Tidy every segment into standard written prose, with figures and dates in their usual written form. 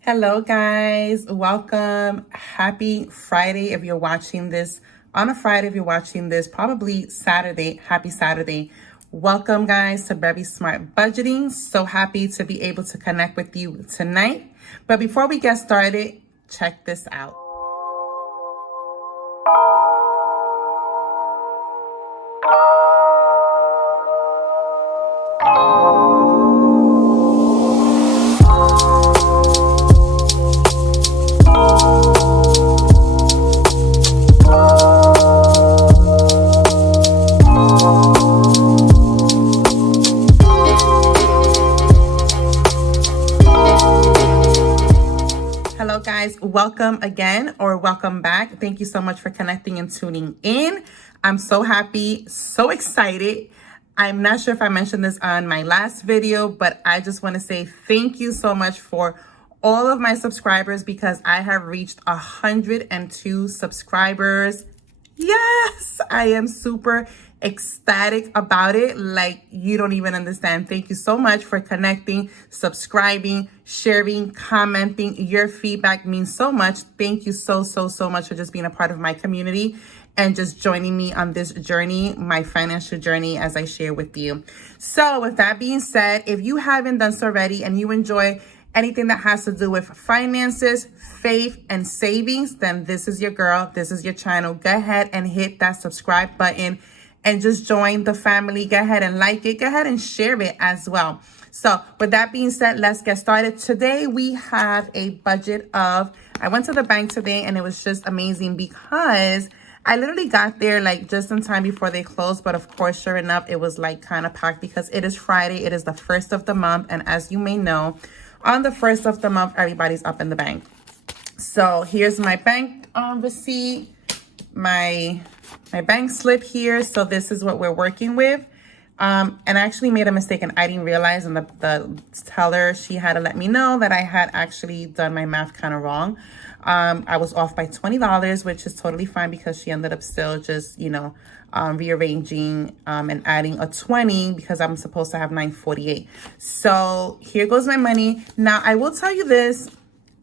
Hello guys, welcome. Happy Friday if you're watching this on a Friday. If you're watching this probably Saturday, happy Saturday. Welcome guys to Very Smart Budgeting. So happy to be able to connect with you tonight. But before we get started, check this out. Hello guys, welcome again or welcome back. Thank you so much for connecting and tuning in. I'm so happy, so excited. I'm not sure if I mentioned this on my last video, but I just want to say thank you so much for all of my subscribers because I have reached 102 subscribers. Yes, I am super ecstatic about it. Like, you don't even understand. Thank you so much for connecting, subscribing, sharing, commenting. Your feedback means so much. Thank you so much for just being a part of my community and just joining me on this journey, my financial journey, as I share with you. So with that being said, if you haven't done so already and you enjoy anything that has to do with finances, faith, and savings, then this is your girl. This is your channel. Go ahead and hit that subscribe button and just join the family. Go ahead and like it. Go ahead and share it as well. So with that being said, let's get started. Today we have a budget of, I went to the bank today and it was just amazing because I literally got there like just in time before they closed. But of course, sure enough, it was like kind of packed because it is Friday. It is the 1st of the month. And as you may know, on the 1st of the month, everybody's up in the bank. So here's my bank receipt, my bank slip here. So this is what we're working with. And I actually made a mistake and I didn't realize, and the teller, she had to let me know that I had actually done my math kind of wrong. I was off by $20, which is totally fine because she ended up still just, you know, rearranging and adding a 20 because I'm supposed to have 948. So here goes my money. Now, I will tell you this.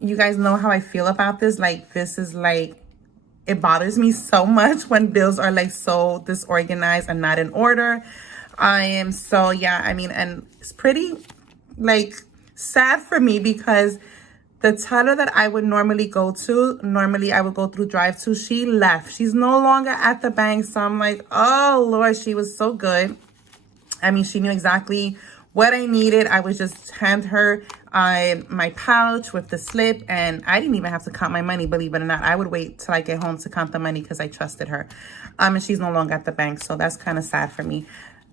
You guys know how I feel about this. Like, this is like, it bothers me so much when bills are like so disorganized and not in order. I am so, yeah, I mean, and it's pretty like sad for me because the teller that I would normally go to, normally I would go through drive-to, she left. She's no longer at the bank. So I'm like, oh Lord, she was so good. I mean, she knew exactly what I needed. I would just hand her my pouch with the slip and I didn't even have to count my money, believe it or not. I would wait till I get home to count the money because I trusted her. And she's no longer at the bank. So that's kind of sad for me.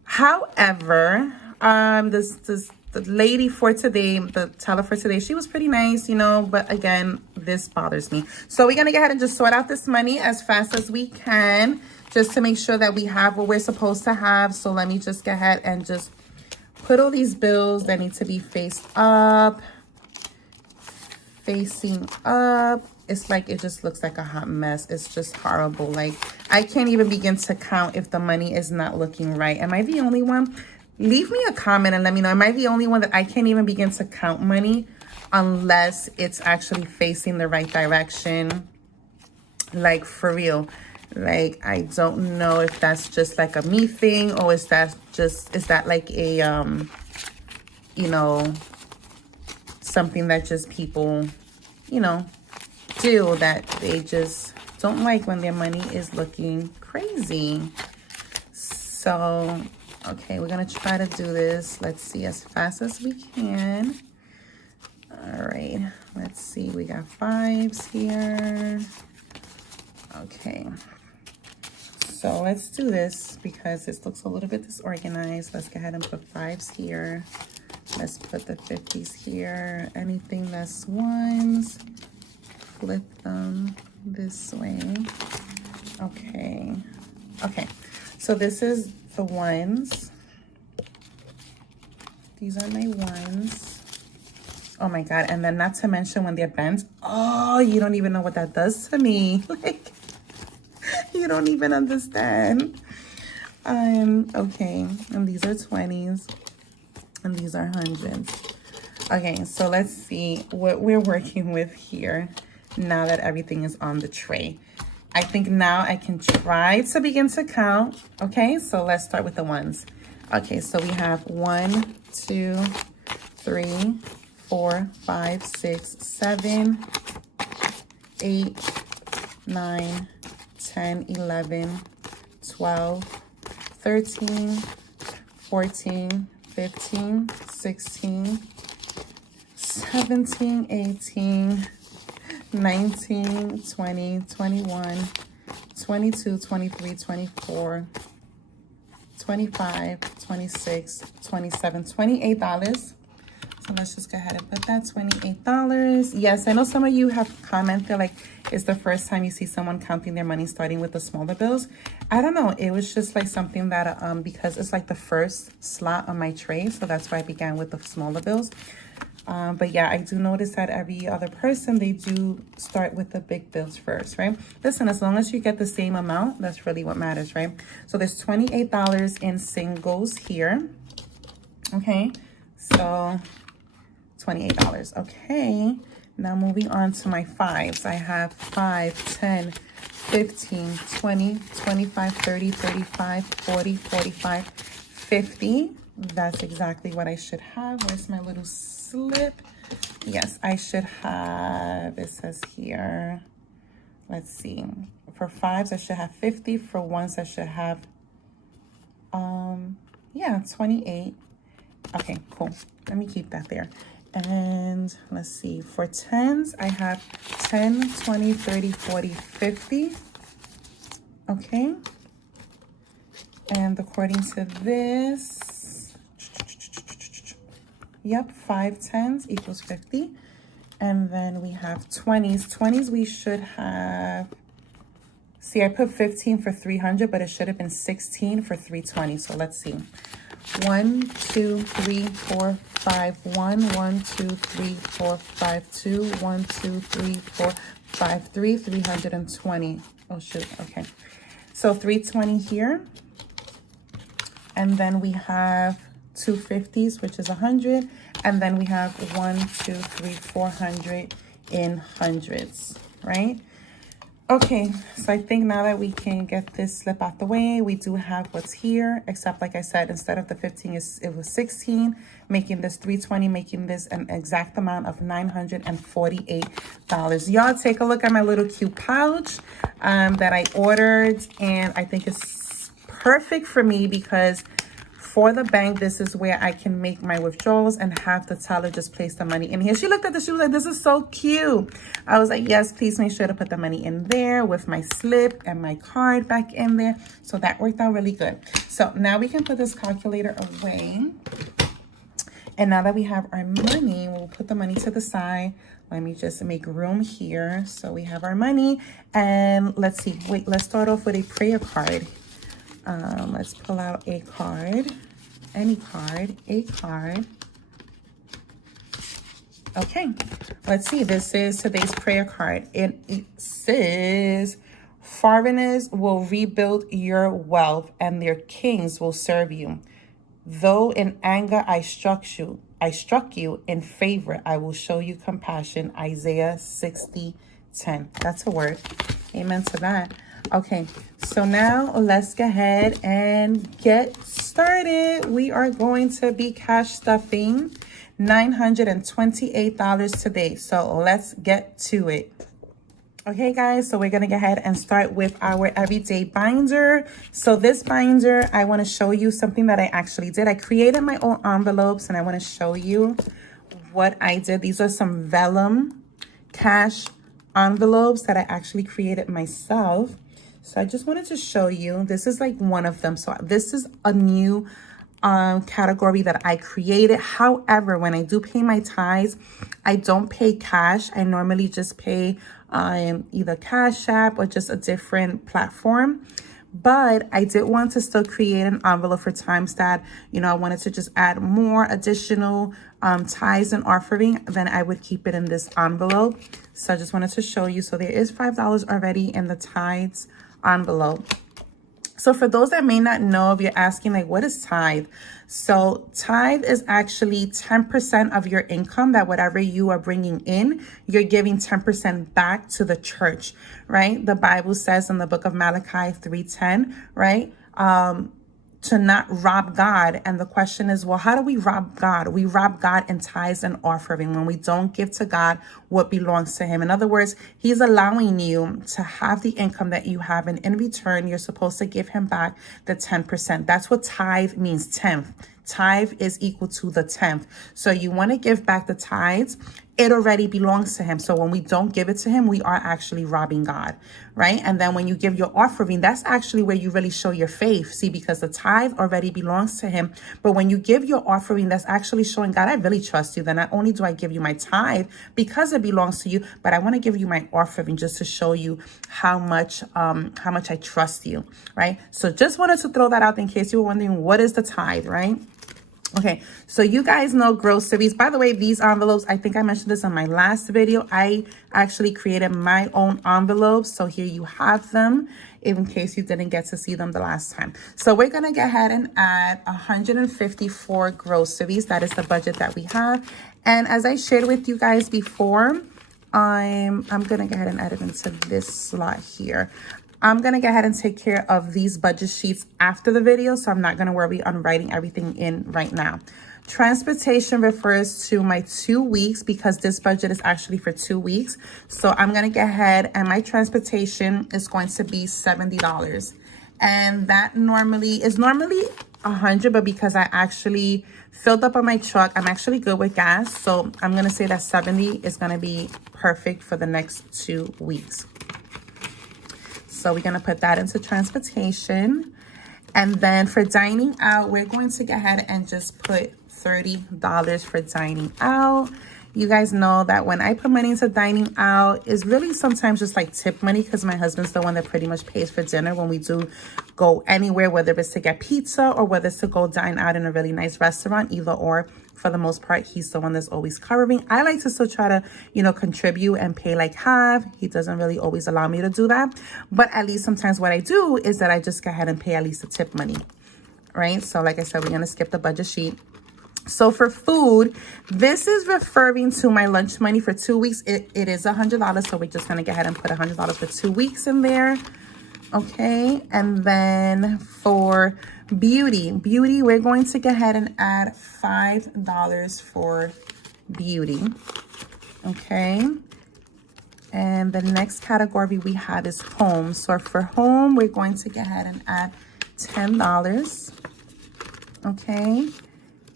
However, the lady for today, the teller for today, she was pretty nice, you know, but again, this bothers me. So we're going to go ahead and just sort out this money as fast as we can, just to make sure that we have what we're supposed to have. So let me just go ahead and just put all these bills that need to be facing up. It's like, it just looks like a hot mess. It's just horrible. Like, I can't even begin to count if the money is not looking right. Am I the only one? Leave me a comment and let me know. Am I the only one that I can't even begin to count money unless it's actually facing the right direction? Like, for real. Like, I don't know if that's just like a me thing or is that like a, you know, something that just people, you know, do, that they just don't like when their money is looking crazy. So, okay, we're going to try to do this. Let's see, as fast as we can. All right, let's see. We got 5s here. Okay. So let's do this because this looks a little bit disorganized. Let's go ahead and put 5s here. Let's put the 50s here. Anything that's 1s, flip them this way. Okay. Okay. So this is the 1s. These are my 1s. Oh my God. And then not to mention when they're bent. Oh, you don't even know what that does to me. Like, you don't even understand. Okay. And these are 20s. And these are 100s. Okay, so let's see what we're working with here now that everything is on the tray. I think now I can try to begin to count. Okay, so let's start with the ones. Okay, so we have 1, 2, 3, 4, 5, 6, 7, 8, 9, 10, 11, 12, 13, 14, 15, 16, 17, 18, 19, 20, 21, 22, 23, 24, 25, 26, 27, $28. So let's just go ahead and put that $28. Yes, I know some of you have commented like it's the first time you see someone counting their money starting with the smaller bills. I don't know. It was just like something that because it's like the first slot on my tray. So that's why I began with the smaller bills. But yeah, I do notice that every other person, they do start with the big bills first, right? Listen, as long as you get the same amount, that's really what matters, right? So there's $28 in singles here. Okay, so $28. Okay, now moving on to my fives. I have 5, 10, 15, 20, 25, 30, 35, 40, 45, 50. That's exactly what I should have. Where's my little slip? Yes, I should have, it says here, let's see. For fives, I should have 50. For ones, I should have, yeah, 28. Okay, cool. Let me keep that there. And let's see, for tens, I have 10, 20, 30, 40, 50. Okay. And according to this, yep, 5 tens equals 50. And then we have 20s. 20s we should have, see, I put 15 for 300, but it should have been 16 for 320. So let's see. 1, 2, 3, 4, 5, 1, 1, 2, 3, 4, 5, 2, 1, 2, 3, 4, 5, 3, 320. Oh shoot, okay. So 320 here. And then we have 2 50s, which is 100. And then we have 1, 2, 3, 400 in hundreds, right? Okay, so I think now that we can get this slip out the way, we do have what's here, except like I said, instead of the 15, it was 16, making this 320, making this an exact amount of $948. Y'all take a look at my little cute pouch that I ordered, and I think it's perfect for me because for the bank, this is where I can make my withdrawals and have the teller just place the money in here. She looked at this, she was like, this is so cute. I was like, yes, please make sure to put the money in there with my slip and my card back in there. So that worked out really good. So now we can put this calculator away. And now that we have our money, we'll put the money to the side. Let me just make room here. So we have our money. And let's see, wait, let's start off with a prayer card. Let's pull out a card, any card, a card. Okay, let's see. This is today's prayer card. It says, foreigners will rebuild your wealth and their kings will serve you. Though in anger I struck you, in favor I will show you compassion. Isaiah 60:10. That's a word. Amen to that. Okay, so now let's go ahead and get started. We are going to be cash stuffing $928 today. So let's get to it. Okay, guys, so we're going to go ahead and start with our everyday binder. So this binder, I want to show you something that I actually did. I created my own envelopes and I want to show you what I did. These are some vellum cash envelopes that I actually created myself. So I just wanted to show you, this is like one of them. So this is a new category that I created. However, when I do pay my tithes, I don't pay cash. I normally just pay either Cash App or just a different platform. But I did want to still create an envelope for times that, you know, I wanted to just add more additional tithes and offering, then I would keep it in this envelope. So I just wanted to show you. So there is $5 already in the tithes envelope. So for those that may not know, if you're asking like, what is tithe? So tithe is actually 10% of your income, that whatever you are bringing in, you're giving 10% back to the church, right? The Bible says in the book of Malachi 3:10, right? To not rob God. And the question is, well, how do we rob God? We rob God in tithes and offering when we don't give to God what belongs to him. In other words, he's allowing you to have the income that you have, and in return, you're supposed to give him back the 10%. That's what tithe means, tenth. Tithe is equal to the 10th. So you want to give back the tithes. It already belongs to him. So when we don't give it to him, we are actually robbing God, right? And then when you give your offering, that's actually where you really show your faith. See, because the tithe already belongs to him. But when you give your offering, that's actually showing God, I really trust you. That not only do I give you my tithe because it belongs to you, but I want to give you my offering just to show you how much I trust you, right? So just wanted to throw that out in case you were wondering, what is the tithe, right? Okay, so you guys know groceries. By the way, these envelopes, I think I mentioned this on my last video. I actually created my own envelopes. So here you have them in case you didn't get to see them the last time. So we're going to go ahead and add 154 groceries. That is the budget that we have. And as I shared with you guys before, I'm going to go ahead and add it into this slot here. I'm going to go ahead and take care of these budget sheets after the video, so I'm not going to worry on writing everything in right now. Transportation refers to my 2 weeks because this budget is actually for 2 weeks. So I'm going to go ahead and my transportation is going to be $70. And that is normally 100, but because I actually filled up on my truck, I'm actually good with gas. So I'm going to say that 70 is going to be perfect for the next 2 weeks. So we're going to put that into transportation. And then for dining out, we're going to go ahead and just put $30 for dining out. You guys know that when I put money into dining out, it's really sometimes just like tip money because my husband's the one that pretty much pays for dinner when we do go anywhere, whether it's to get pizza or whether it's to go dine out in a really nice restaurant, either or. For the most part, he's the one that's always covering. I like to still try to, you know, contribute and pay like half. He doesn't really always allow me to do that. But at least sometimes what I do is that I just go ahead and pay at least the tip money, right? So like I said, we're going to skip the budget sheet. So for food, this is referring to my lunch money for 2 weeks. It is $100. So we're just going to go ahead and put $100 for 2 weeks in there. Okay. And then for beauty, we're going to go ahead and add $5 for beauty. Okay. And the next category we have is home. So for home, we're going to go ahead and add $10. Okay.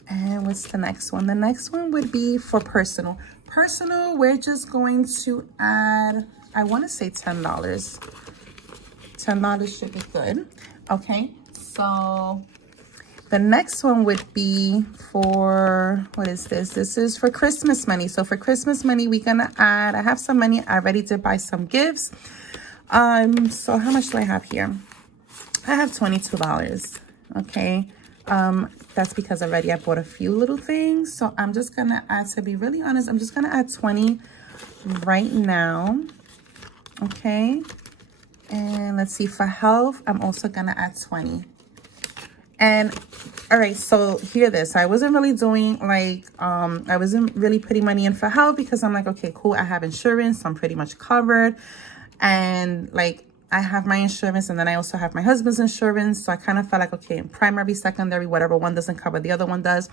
And what's the next one? The next one would be for personal. Personal, we're just going to add, I want to say $10. $10 should be good. Okay, so the next one would be for, what is this? This is for Christmas money. So for Christmas money, we're going to add, I have some money. I already did buy some gifts. So how much do I have here? I have $22. Okay. That's because already I bought a few little things. So I'm just going to add, to be really honest, I'm just going to add 20 right now. Okay. And let's see, for health, I'm also going to add 20. And all right, so hear this. I wasn't really doing like, I wasn't really putting money in for health because I'm like, okay, cool. I have insurance. So I'm pretty much covered. And like, I have my insurance and then I also have my husband's insurance. So I kind of felt like, okay, primary, secondary, whatever one doesn't cover, the other one does.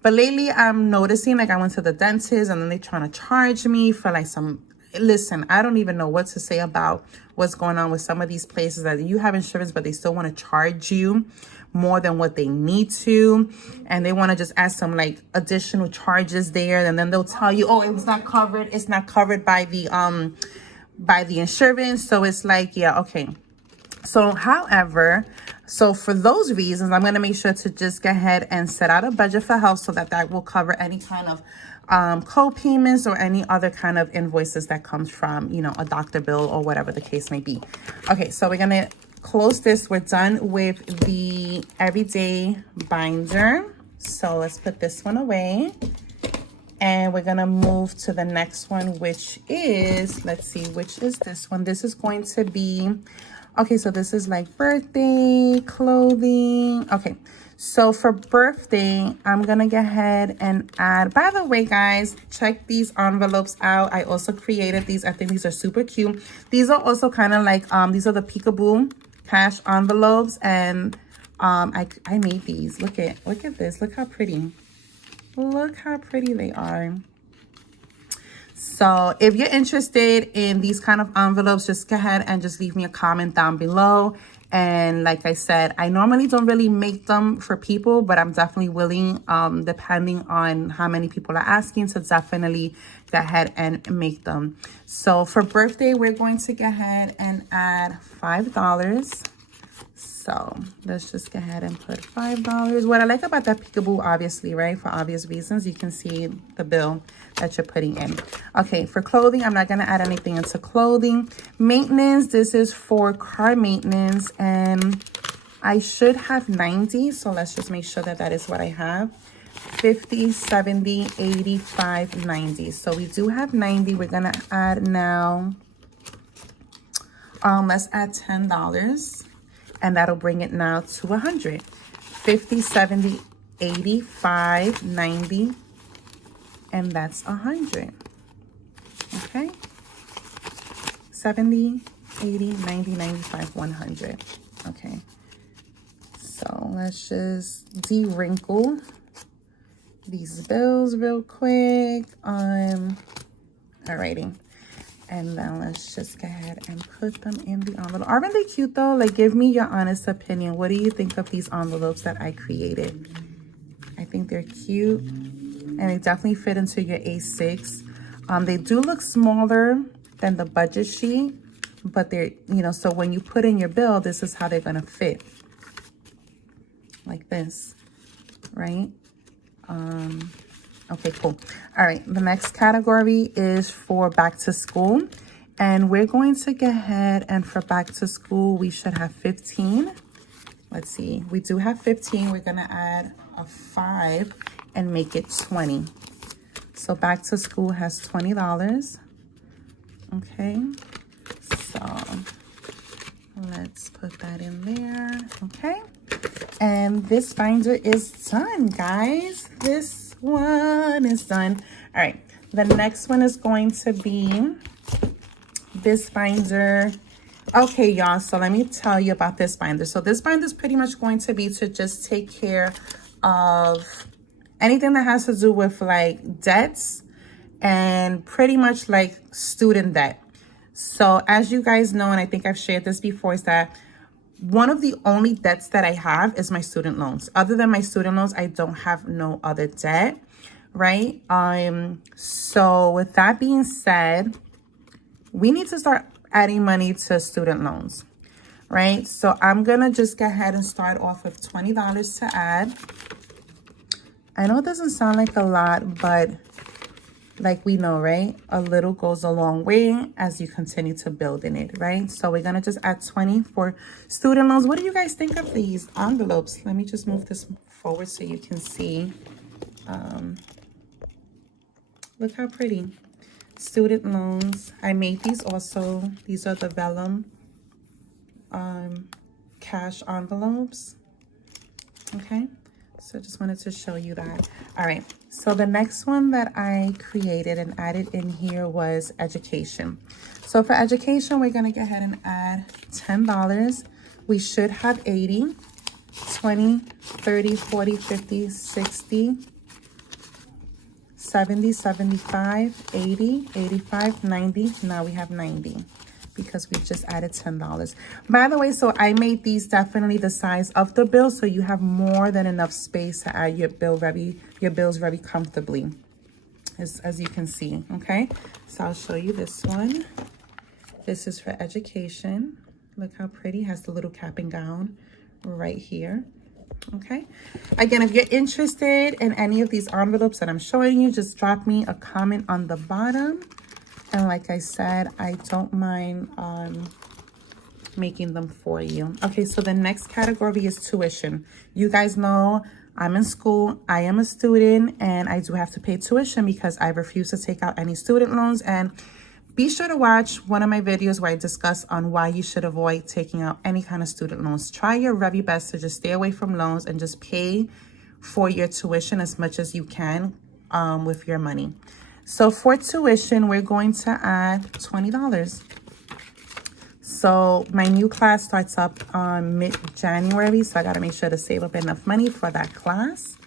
But lately I'm noticing like I went to the dentist and then they're trying to charge me for like some, listen, I don't even know what to say about what's going on with some of these places that you have insurance, but they still want to charge you more than what they need to. And they want to just add some like additional charges there. And then they'll tell you, oh, it was not covered. It's not covered by the insurance. So it's like, yeah, okay. So however, so for those reasons, I'm going to make sure to just go ahead and set out a budget for health so that that will cover any kind of co-payments or any other kind of invoices that comes from, you know, a doctor bill or whatever the case may be. Okay, so we're going to close this. We're done with the everyday binder. So let's put this one away. And we're gonna move to the next one, which is, let's see, which is this one. This is going to be, okay, so this is like birthday, clothing. Okay, so for birthday, I'm gonna go ahead and add, by the way, guys, check these envelopes out. I also created these. I think these are super cute. These are also kind of like, these are the peekaboo cash envelopes. And I made these. Look at this. Look how pretty. Look how pretty they are. So if you're interested in these kind of envelopes, just go ahead and just leave me a comment down below. And like I said, I normally don't really make them for people, but I'm definitely willing, depending on how many people are asking, to definitely go ahead and make them. So for birthday, we're going to go ahead and add $5. So let's just go ahead and put $5. What I like about that peekaboo, obviously, right, for obvious reasons, you can see the bill that you're putting in. Okay, for clothing, I'm not going to add anything into clothing. Maintenance, this is for car maintenance, and I should have 90. So let's just make sure that that is what I have. 50, 70, 85, 90. So we do have 90. We're going to add now, let's add $10. And that'll bring it now to 100. 50, 70, 85, 90, and that's 100. Okay? 70, 80, 90, 95, 100. Okay. So let's just de-wrinkle these bills real quick. Alrighty. And then let's just go ahead and put them in the envelope. Aren't they cute though? Like, give me your honest opinion. What do you think of these envelopes that I created? I think they're cute, and they definitely fit into your A6. They do look smaller than the budget sheet, but they're, you know, so when you put in your bill, this is how they're gonna fit. Like this, right? Okay, cool. All right, the next category is for back to school. And we're going to go ahead, and for back to school, we should have 15. Let's see, we do have 15. We're gonna add a 5 and make it 20. So back to school has $20. Okay, so let's put that in there. Okay, and this binder is done, guys. This one is done. All right, the next one is going to be this binder. Okay, y'all, so let me tell you about this binder. So this binder is pretty much going to be to just take care of anything that has to do with like debts and pretty much like student debt. So as you guys know, and I think I've shared this before, is that one of the only debts that I have is my student loans. Other than my student loans, I don't have no other debt, right? So with that being said, we need to start adding money to student loans, right? So I'm gonna just go ahead and start off with $20 to add. I know it doesn't sound like a lot, but like we know, right? A little goes a long way as you continue to build in it, right? So we're gonna just add 20 for student loans. What do you guys think of these envelopes? Let me just move this forward so you can see. Look how pretty. Student loans. I made these also. These are the vellum cash envelopes. Okay. So just wanted to show you that. All right, so the next one that I created and added in here was education. So for education, we're gonna go ahead and add $10. We should have 80, 20, 30, 40, 50, 60, 70, 75, 80, 85, 90. Now we have 90. Because we just added $10. By the way, so I made these definitely the size of the bill, so you have more than enough space to add your bills very comfortably, as you can see. Okay, so I'll show you this one. This is for education. Look how pretty. Has the little cap and gown right here. Okay, again, if you're interested in any of these envelopes that I'm showing you, just drop me a comment on the bottom. And like I said, I don't mind making them for you. Okay, so the next category is tuition. You guys know I'm in school, I am a student, and I do have to pay tuition because I refuse to take out any student loans. And be sure to watch one of my videos where I discuss on why you should avoid taking out any kind of student loans. Try your very best to just stay away from loans and just pay for your tuition as much as you can with your money. So for tuition, we're going to add $20. So my new class starts up on mid-January, so I got to make sure to save up enough money for that class.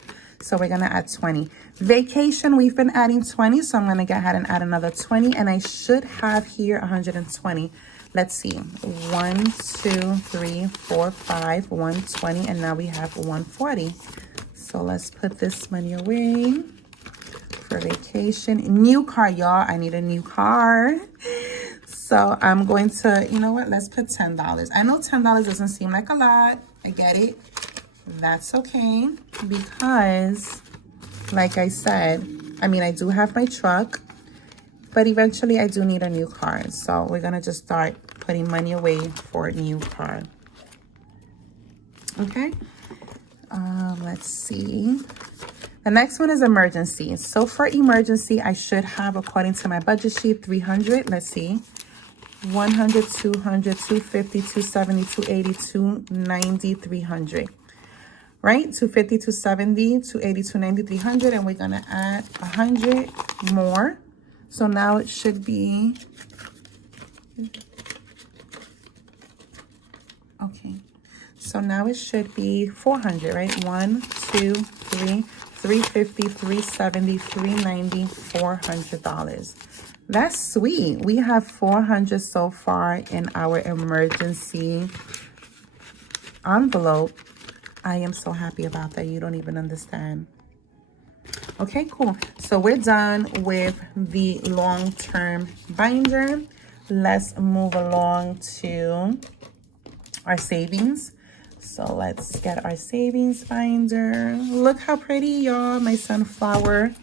So we're going to add 20. Vacation, we've been adding 20, so I'm going to go ahead and add another 20, and I should have here 120. Let's see. 1, 2, 3, 4, 5, 120, and now we have 140. So let's put this money away for vacation. New car, y'all. I need a new car. So I'm going to, you know what? Let's put $10. I know $10 doesn't seem like a lot. I get it. That's okay, because like I said, I mean, I do have my truck, but eventually I do need a new car. So we're going to just start putting money away for a new car. Okay. Let's see. The next one is emergency. So for emergency, I should have, according to my budget sheet, 300. Let's see. 100, 200, 250, 270, 280, 290, 300. Right? 250, 270, 280, 290, 300. And we're going to add 100 more. So now it should be... Okay. So now it should be 400, right? 1, 2, 3, 350, 370, 390, $400. That's sweet. We have 400 so far in our emergency envelope. I am so happy about that. You don't even understand. Okay, cool. So we're done with the long-term binder. Let's move along to our savings. So let's get our savings binder. Look how pretty, y'all, my sunflower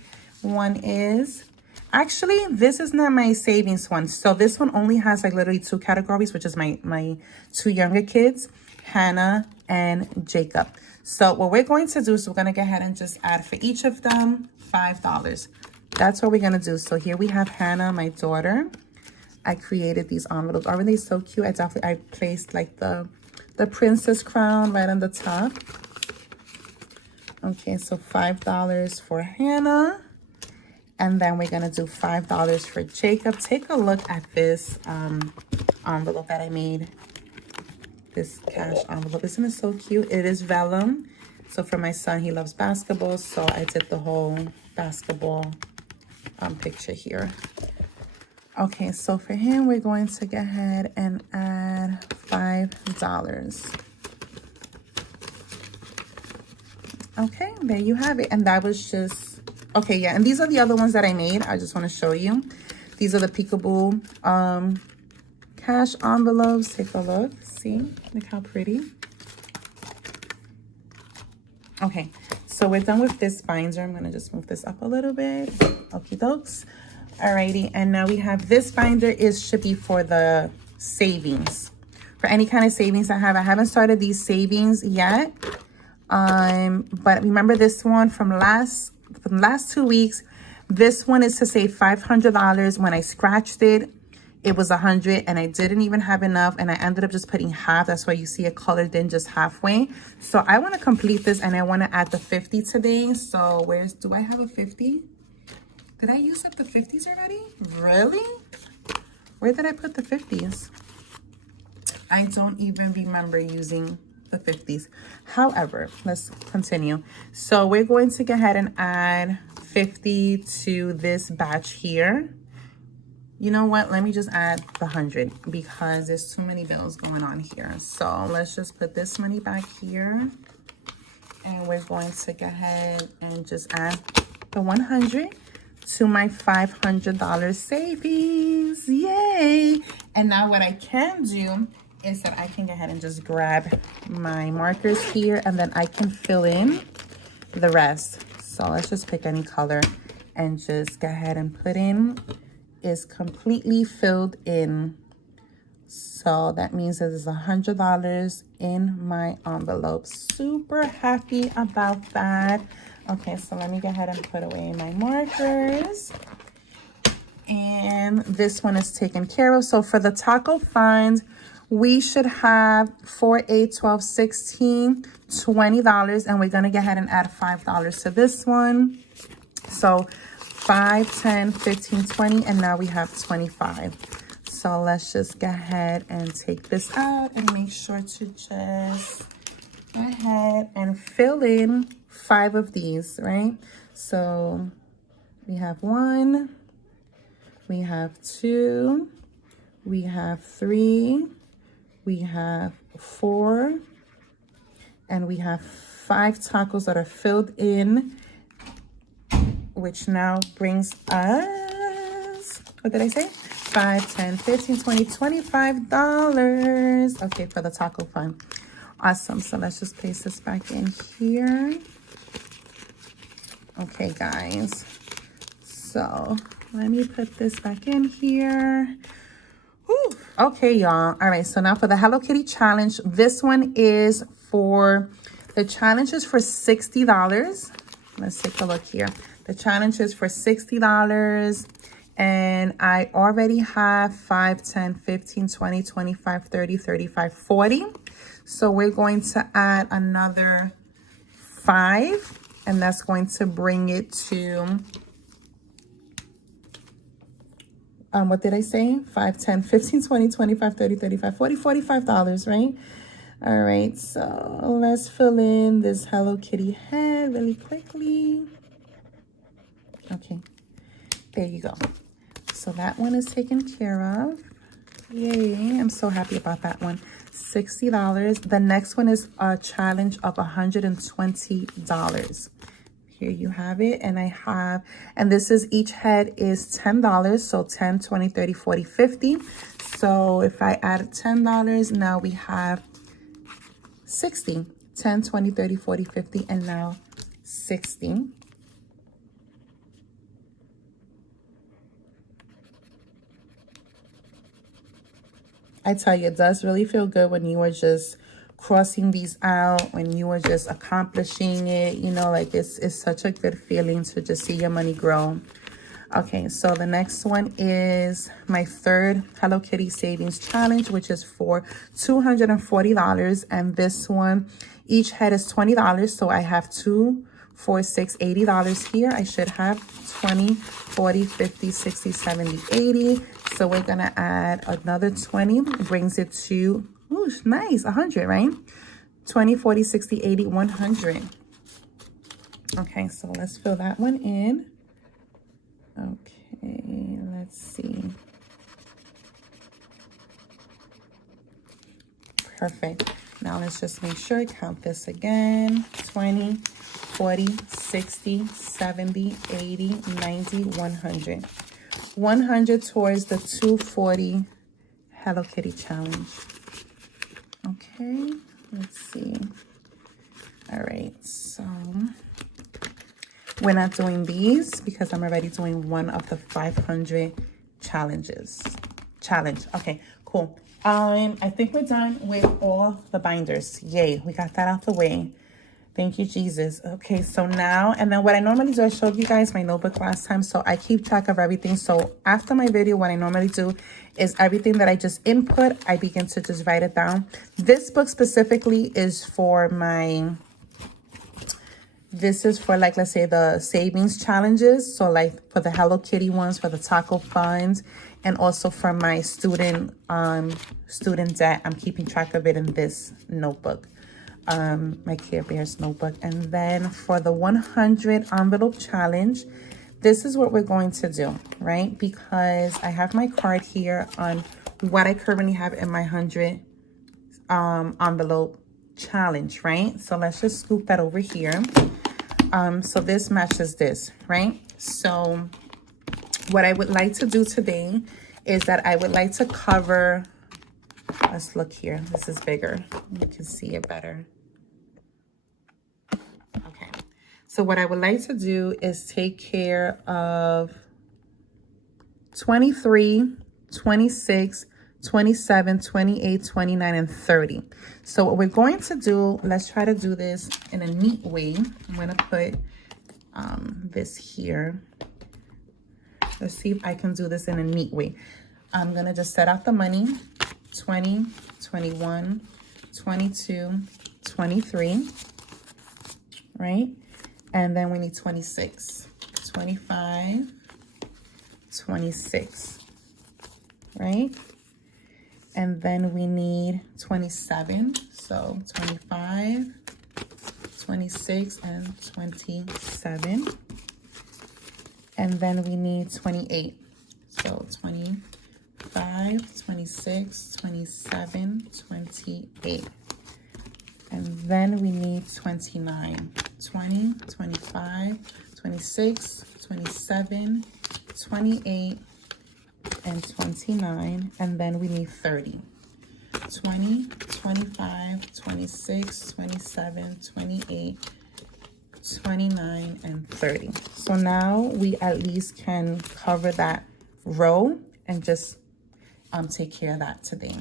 one is. Actually, this is not my savings one. So this one only has like literally 2 categories, which is my 2 younger kids, Hannah and Jacob. So what we're going to do is we're going to go ahead and just add for each of them $5. That's what we're going to do. So here we have Hannah, my daughter. I created these envelopes. Aren't they so cute? I placed like the princess crown right on the top. Okay, so $5 for Hannah. And then we're going to do $5 for Jacob. Take a look at this envelope that I made. This cash envelope. Isn't it so cute? It is vellum. So for my son, he loves basketball. So I did the whole basketball picture here. Okay, so for him, we're going to go ahead and add $5. Okay, there you have it. And that was just... Okay, yeah, and these are the other ones that I made. I just want to show you. These are the peekaboo cash envelopes. Take a look. See? Look how pretty. Okay, so we're done with this binder. I'm going to just move this up a little bit. Okie dokes. Alrighty, and now we have this binder should be for the savings. For any kind of savings I have. I haven't started these savings yet. But remember this one from the last 2 weeks. This one is to save $500. When I scratched it, it was 100 and I didn't even have enough, and I ended up just putting half. That's why you see it colored in just halfway. So I want to complete this, and I want to add the 50 today. So do I have a 50? Did I use up the 50s already? Really? Where did I put the 50s? I don't even remember using the 50s. However, let's continue. So we're going to go ahead and add 50 to this batch here. You know what? Let me just add the 100 because there's too many bills going on here. So let's just put this money back here. And we're going to go ahead and just add the 100 to my $500 savings. Yay! And now what I can do is that I can go ahead and just grab my markers here, and then I can fill in the rest. So let's just pick any color and just go ahead and put in is completely filled in. So that means that there's $100 in my envelope. Super happy about that. Okay, so let me go ahead and put away my markers. And this one is taken care of. So for the taco fund, we should have 4, 8, 12, 16, $20. And we're going to go ahead and add $5 to this one. So 5, 10, 15, 20, and now we have 25. So let's just go ahead and take this out and make sure to just go ahead and fill in 5 of these, right? So we have 1, we have 2, we have 3, we have 4, and we have 5 tacos that are filled in, which now brings us, what did I say? 5, 10, 15, 20, $25. Okay, for the taco fund. Awesome. So let's just paste this back in here. Okay, guys. So let me put this back in here. Whew. Okay, y'all. All right. So now for the Hello Kitty challenge, this one is for, the challenge is for $60. Let's take a look here. The challenge is for $60. And I already have 5, 10, 15, 20, 25, 30, 35, 40. So we're going to add another 5. And that's going to bring it to, what did I say? 5, 10, 15, 20, 25, 30, 35, 40, $45, right? All right, so let's fill in this Hello Kitty head really quickly. Okay, there you go. So that one is taken care of. Yay, I'm so happy about that one. $60. The next one is a challenge of $120. Here you have it. And I have, and this is, each head is $10. So 10, 20, 30, 40, 50. So if I add $10, now we have 60. 10, 20, 30, 40, 50, and now 60. I tell you, it does really feel good when you are just crossing these out, when you are just accomplishing it, you know, like it's such a good feeling to just see your money grow. Okay, so the next one is my third Hello Kitty Savings Challenge, which is for $240. And this one, each head is $20. So I have 2, 4, 6, $80 here. I should have 20, 40, 50, 60, 70, 80. So we're going to add another 20, brings it to, ooh, nice, 100, right? 20, 40, 60, 80, 100. Okay, so let's fill that one in. Okay, let's see. Perfect. Now let's just make sure, count this again. 20, 40, 60, 70, 80, 90, 100. 100 towards the 240 Hello Kitty challenge. Okay, let's see. All right, so we're not doing these because I'm already doing one of the 500 challenges. Okay, cool. I think we're done with all the binders. Yay, we got that out the way. Thank you, Jesus. Okay, so now, and then what I normally do, I showed you guys my notebook last time, so I keep track of everything. So after my video, what I normally do is everything that I just input, I begin to just write it down. This book specifically is for my, this is for, like, let's say the savings challenges. So like for the Hello Kitty ones, for the taco funds, and also for my student debt. I'm keeping track of it in this notebook. My Care Bears notebook. And then for the 100 envelope challenge, this is what we're going to do, right? Because I have my card here on what I currently have in my 100 envelope challenge, right? So let's just scoop that over here. So this matches this, right? So what I would like to do today is that I would like to cover, let's look here. This is bigger. You can see it better. Okay. So what I would like to do is take care of 23, 26, 27, 28, 29, and 30. So what we're going to do, let's try to do this in a neat way. I'm going to put this here. Let's see if I can do this in a neat way. I'm going to just set out the money. 20, 21, 22, 23, right? And then we need 26, 25, 26, right? And then we need 27, so 25, 26, and 27. And then we need 28, so 25, 26, 27, 28. And then we need 29, 20, 25, 26, 27, 28, and 29. And then we need 30. 20, 25, 26, 27, 28, 29, and 30. So now we at least can cover that row and just take care of that today.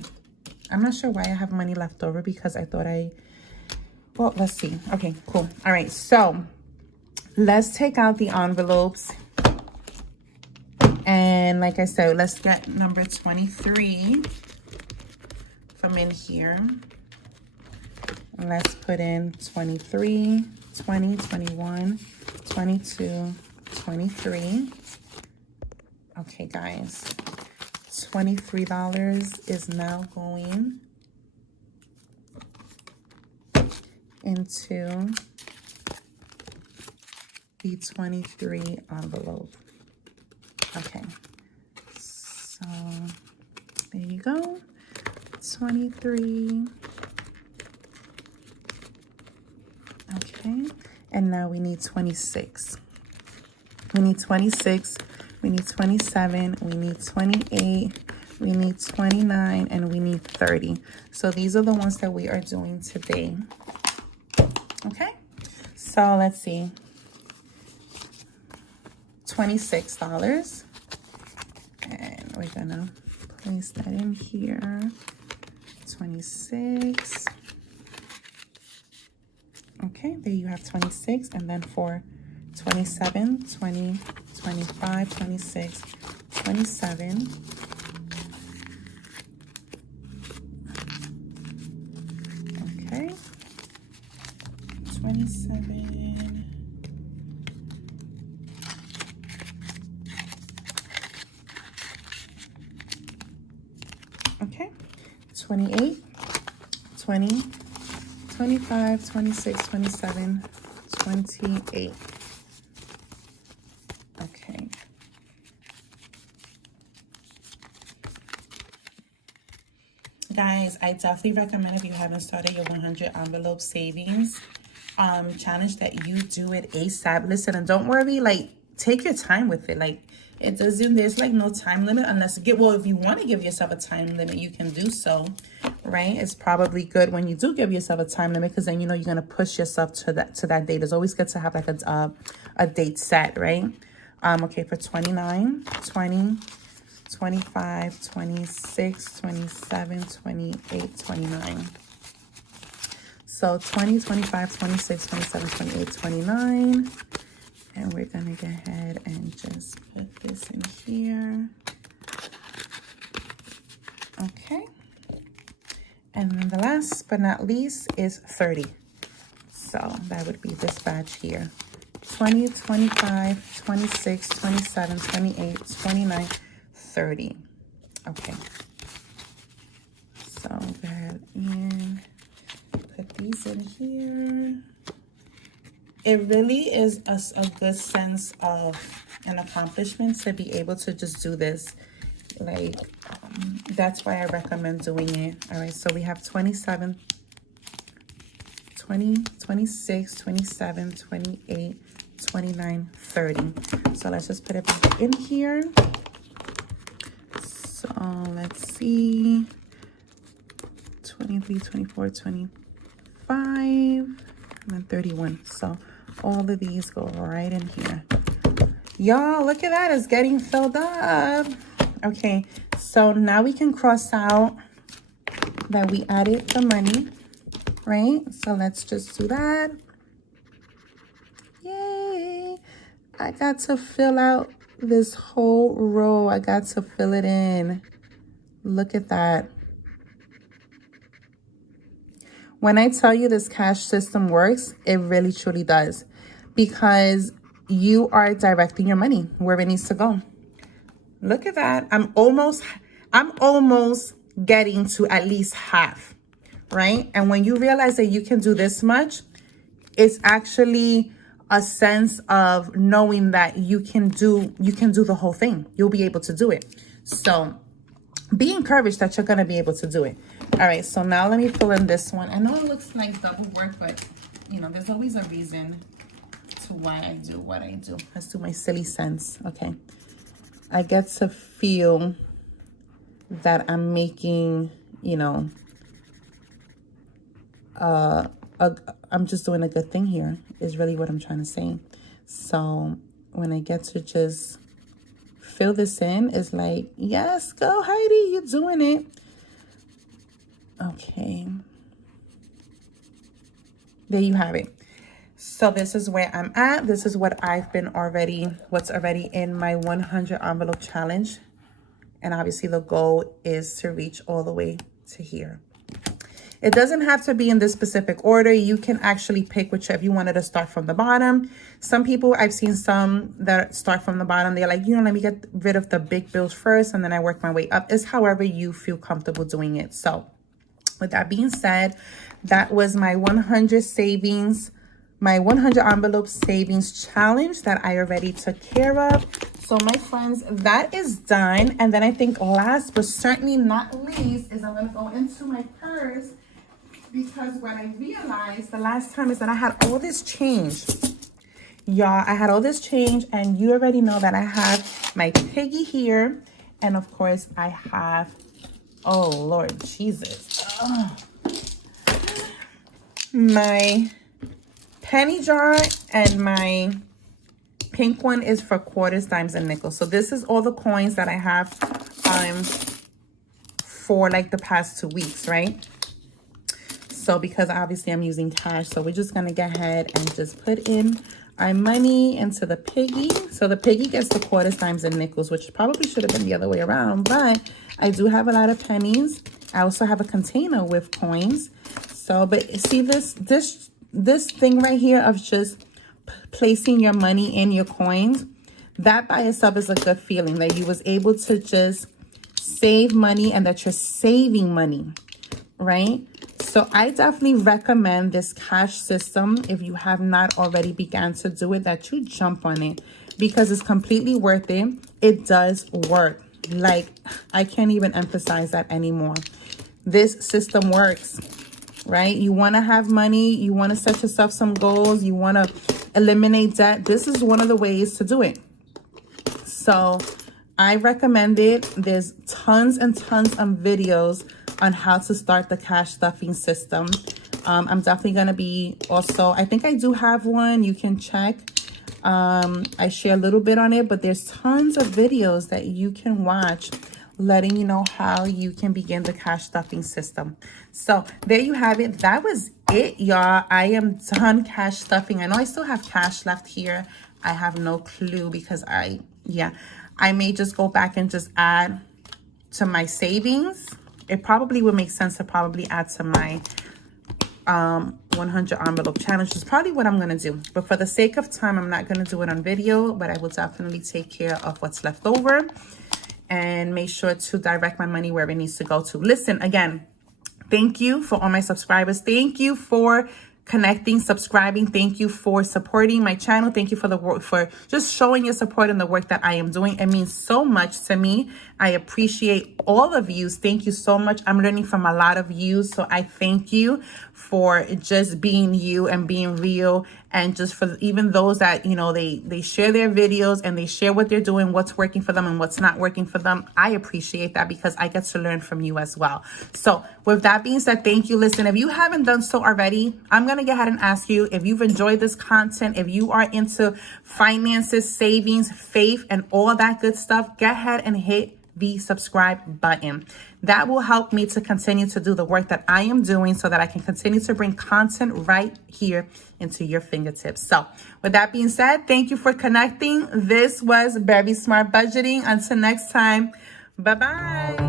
I'm not sure why I have money left over because I thought well, let's see. Okay, cool. All right, so let's take out the envelopes. And like I said, let's get number 23 from in here. And let's put in 23, 20, 21, 22, 23. Okay, guys. $23 is now going into the 23 envelope. Okay, so there you go, 23. Okay, and now we need 26. We need 26, we need 27, we need 28, we need 29, and we need 30. So these are the ones that we are doing today. Okay, so let's see. $26. And we're gonna place that in here. 26. Okay, there you have 26. And then for 27, 20, 25, 26, 27. Okay. 27. Okay. 28, 20, 25, 26, 27, 28. Okay. Guys, I definitely recommend, if you haven't started your 100 envelope savings challenge, that you do it ASAP. Listen, and don't worry, like, take your time with it. Like, it doesn't, there's like no time limit unless well, if you want to give yourself a time limit, you can do so, right? It's probably good when you do give yourself a time limit, because then you know you're going to push yourself to that date. It's always good to have like a date set, right? Okay, for 29, 20, 25, 26, 27, 28, 29. So 20, 25, 26, 27, 28, 29. And we're going to go ahead and just put this in here. Okay. And then the last but not least is 30. So that would be this batch here. 20, 25, 26, 27, 28, 29, 30. Okay. So go ahead and put these in here. It really is a good sense of an accomplishment to be able to just do this. Like, that's why I recommend doing it. All right, so we have 27, 20, 26, 27, 28, 29, 30. So let's just put it back in here. So let's see. 23, 24, 25, and then 31. So all of these go right in here. Y'all, look at that. It's getting filled up. Okay, so now we can cross out that we added the money, right? So let's just do that. Yay! I got to fill out this whole row. I got to fill it in. Look at that. When I tell you this cash system works, it really truly does, because you are directing your money where it needs to go. Look at that. I'm almost getting to at least half, right? And when you realize that you can do this much, it's actually a sense of knowing that you can do the whole thing. You'll be able to do it. So be encouraged that you're going to be able to do it. All right, so now let me fill in this one. I know it looks like double work, but you know, there's always a reason to why I do what I do. Let's do my silly sense. Okay, I get to feel that I'm making, you know, I'm just doing a good thing here is really what I'm trying to say. So when I get to just fill this in, it's like, yes, go Heidi, you're doing it. Okay, there you have it. So this is where I'm at. This is what I've been what's already in my 100 envelope challenge. And obviously the goal is to reach all the way to here. It doesn't have to be in this specific order. You can actually pick whichever you wanted to start from the bottom. Some people, I've seen some that start from the bottom. They're like, you know, let me get rid of the big bills first and then I work my way up. It's however you feel comfortable doing it. So with that being said, that was my 100 savings, my 100 envelope savings challenge that I already took care of. So my friends, that is done. And then I think last but certainly not least is I'm going to go into my purse, because what I realized the last time is that I had all this change. Y'all, I had all this change, and you already know that I have my piggy here. And of course I have, oh Lord Jesus, my penny jar, and my pink one is for quarters, dimes, and nickels. So this is all the coins that I have for like the past 2 weeks, right? So because obviously I'm using cash, so we're just gonna go ahead and just put in our money into the piggy. So the piggy gets the quarters, dimes, and nickels, which probably should have been the other way around, but I do have a lot of pennies. I also have a container with coins. So, but see this thing right here of just placing your money in your coins, that by itself is a good feeling that you was able to just save money and that you're saving money, right? So I definitely recommend this cash system. If you have not already began to do it, that you jump on it, because it's completely worth it. It does work. Like, I can't even emphasize that anymore. This system works, right? You want to have money. You want to set yourself some goals. You want to eliminate debt. This is one of the ways to do it. So I recommend it. There's tons and tons of videos on how to start the cash stuffing system. I'm definitely going to be also, I think I do have one. You can check. I share a little bit on it, but there's tons of videos that you can watch letting you know how you can begin the cash stuffing system. So there you have it. That was it, y'all. I am done cash stuffing. I know I still have cash left here. I have no clue because I may just go back and just add to my savings. It probably would make sense to probably add to my 100 envelope challenge, is probably what I'm going to do. But for the sake of time, I'm not going to do it on video, but I will definitely take care of what's left over and make sure to direct my money where it needs to go to. Listen, again, thank you for all my subscribers. Thank you for connecting, subscribing. Thank you for supporting my channel. Thank you for the work, for just showing your support in the work that I am doing. It means so much to me. I appreciate all of you. Thank you so much. I'm learning from a lot of you. So I thank you for just being you and being real. And just for even those that, you know, they share their videos and they share what they're doing, what's working for them and what's not working for them. I appreciate that because I get to learn from you as well. So with that being said, thank you. Listen, if you haven't done so already, I'm going to go ahead and ask you, if you've enjoyed this content, if you are into finances, savings, faith, and all that good stuff, go ahead and hit the subscribe button. That will help me to continue to do the work that I am doing so that I can continue to bring content right here into your fingertips. So with that being said, thank you for connecting. This was Very Smart Budgeting. Until next time, bye-bye.